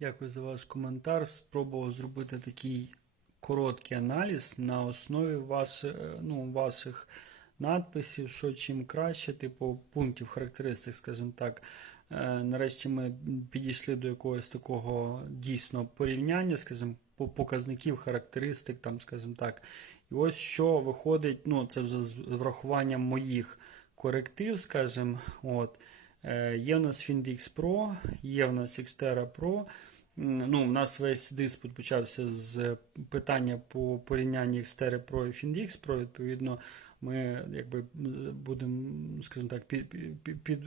Дякую за ваш коментар. Спробував зробити такий короткий аналіз на основі ваш, е, ну, ваших надписів, що чим краще, типу пунктів, характеристик, скажімо так. Е, Нарешті ми підійшли до якогось такого дійсно порівняння, скажімо, по- показників, характеристик, там, скажімо так. І ось що виходить, ну, це вже з врахуванням моїх коректив, скажімо, от. Е, Є в нас FinDix Pro, є в нас Xterra Pro. Ну, у нас весь диспут почався з питання по порівнянні Xterra і FinDix Pro. Відповідно, ми якби будемо, скажімо так, під, під,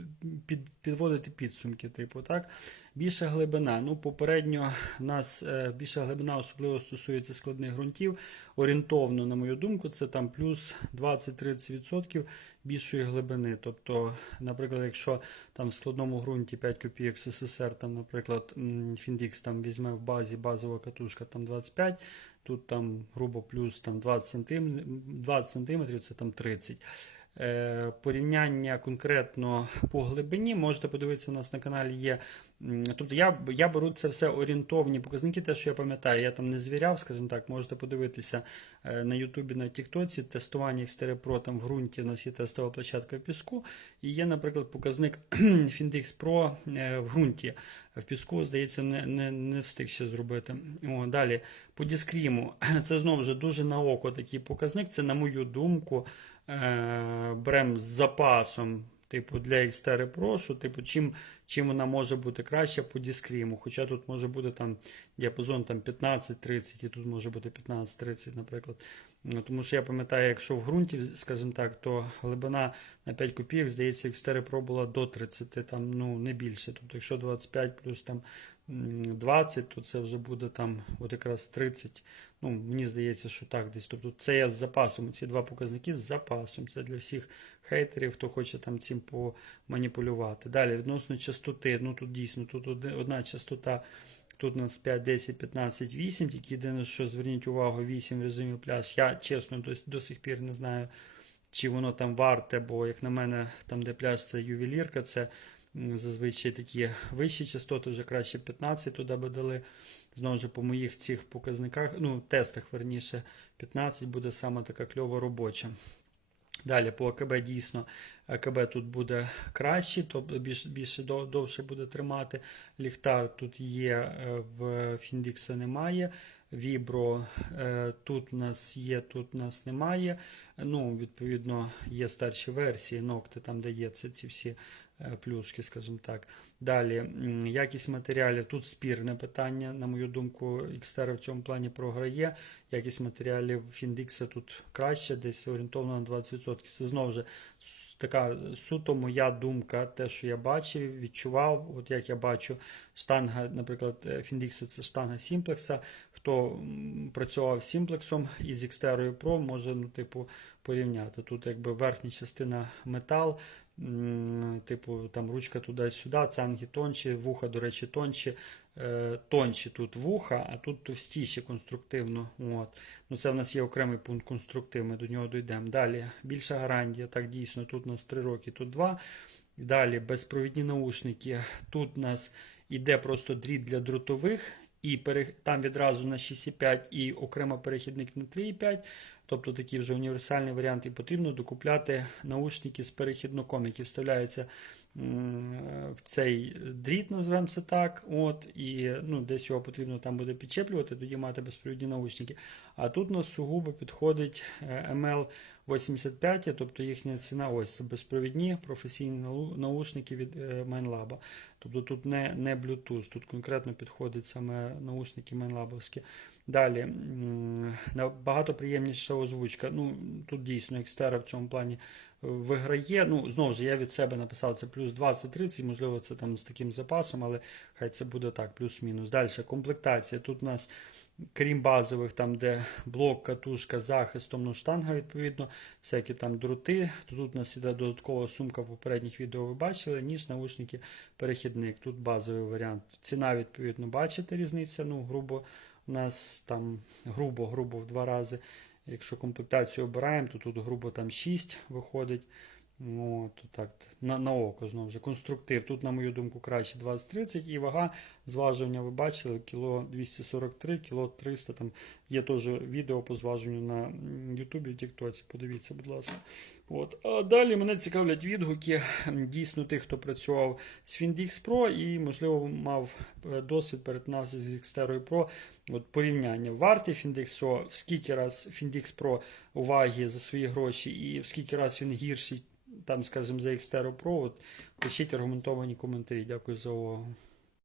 під, підводити підсумки. Типу, так? Більша глибина. Ну, попередньо у нас е, більша глибина особливо стосується складних ґрунтів. Орієнтовно, на мою думку, це там плюс 20-30% більшої глибини. Тобто, наприклад, якщо там в складному ґрунті 5 копійок СССР, там, наприклад, Фіндікс там візьме в базі базова катушка там 25, тут там грубо плюс там 20 см, 20 см це там 30 Е, порівняння конкретно по глибині можете подивитися, у нас на каналі є. Тобто я, я беру це все орієнтовні показники, те, що я пам'ятаю, я там не звіряв, скажімо так, можете подивитися е, на Ютубі, на Тіктоці, тестування Xterra Pro там в ґрунті, у нас є тестова площадка в піску, і є, наприклад, показник Findix Pro е, в ґрунті. В піску, здається, не, не, не встиг ще зробити. О, далі, по дискріму, це знову ж дуже на око такий показник, це, на мою думку, е, берем з запасом. Типу, для Xterra Pro, що, типу, чим, чим вона може бути краще по дискріму. Хоча тут може бути там діапазон там, 15-30, і тут може бути 15-30, наприклад. Ну, Тому що я пам'ятаю, якщо в ґрунті, скажімо так, то глибина на 5 копійок, здається, Xterra Pro була до 30, там, ну, не більше. Тобто, якщо 25 плюс там, 20, то це вже буде там от якраз 30. Ну, мені здається, що так десь. Тобто це я з запасом. Ці два показники з запасом. Це для всіх хейтерів, хто хоче там цим поманіпулювати. Далі, відносно частоти. Ну тут дійсно тут одна частота. Тут у нас 5, 10, 15, 8. Тільки єдине, що зверніть увагу, 8 режимів пляж. Я чесно до, до сих пір не знаю, чи воно там варте, бо, як на мене, там, де пляж, це ювелірка, це зазвичай такі вищі частоти, вже краще 15 туди би дали. Знову ж по моїх цих показниках, ну, тестах, верніше, 15 буде саме така кльова робоча. Далі по АКБ дійсно АКБ тут буде краще, тобто більш, більше довше буде тримати. Ліхтар тут є, е, в Фіндікса немає. Вібро е, тут нас є, тут нас немає. Ну, відповідно, є старші версії, ногти, там це, ці всі е, плюшки, скажімо так. Далі, якість матеріалів. Тут спірне питання, на мою думку, Xterra в цьому плані програє. Якість матеріалів Фіндікса тут краще, десь орієнтовно на 20%. Це знову ж така суто моя думка, те, що я бачив, відчував. От як я бачу, штанга, наприклад, е, Фіндікса це штанга Сімплекса. Хто працював з Сімплексом і з Xterra Pro, може ну, типу, порівняти. Тут якби верхня частина метал, типу там ручка туди-сюди, цанги тонші, вуха, до речі, тонші. Е, тонші тут вуха, а тут товстіші конструктивно. От. Ну, це в нас є окремий пункт конструктив, ми до нього дійдемо. Далі більша гарантія. Так, дійсно, тут у нас 3 роки, тут 2. Далі безпровідні наушники. Тут у нас іде просто дріт для дротових, і пере... там відразу на 6,5 і окремо перехідник на 3,5. Тобто такий вже універсальний варіант, і потрібно докупляти наушники з перехідником, які вставляються в цей дріт, називаємо це так. От, і ну, десь його потрібно там буде підчеплювати, тоді мати безпровідні наушники. А тут у нас сугубо підходить е, ML85, тобто їхня ціна ось безпровідні професійні наушники від Майнлаба. Тобто тут не, не Bluetooth, тут конкретно підходить саме наушники Майнлабовські. Далі набагато приємніша озвучка. Ну, тут дійсно Екстера в цьому плані е, виграє. Ну, знову ж я від себе написав це плюс 20-30, можливо, це там з таким запасом, але хай це буде так, плюс-мінус. Далі комплектація. Тут у нас, крім базових, там, де блок, катушка, захистом, ну, штанга, відповідно, всякі там дроти. То тут у нас іде додаткова сумка в попередніх відео ви бачили, ніж наушники, перехідник. Тут базовий варіант. Ціна, відповідно, бачите різниця, ну, грубо. У нас там грубо-грубо в два рази. Якщо комплектацію обираємо, то тут грубо там 6 виходить. Ну, От, так, на, на око знову ж. Конструктив. Тут, на мою думку, краще 20-30 і вага зважування, ви бачили, кіло 243, кіло 300. Там є теж відео по зваженню на Ютубі, Тіктоці. Подивіться, будь ласка. От. А далі мене цікавлять відгуки дійсно тих, хто працював з Findix Pro і, можливо, мав е, досвід, перетинався з Xterra Pro. От порівняння. Вартий Findix в скільки раз Findix Pro уваги за свої гроші, і в скільки раз він гірший, там, скажімо, за екстеропровод. Пишіть аргументовані коментарі. Дякую за увагу.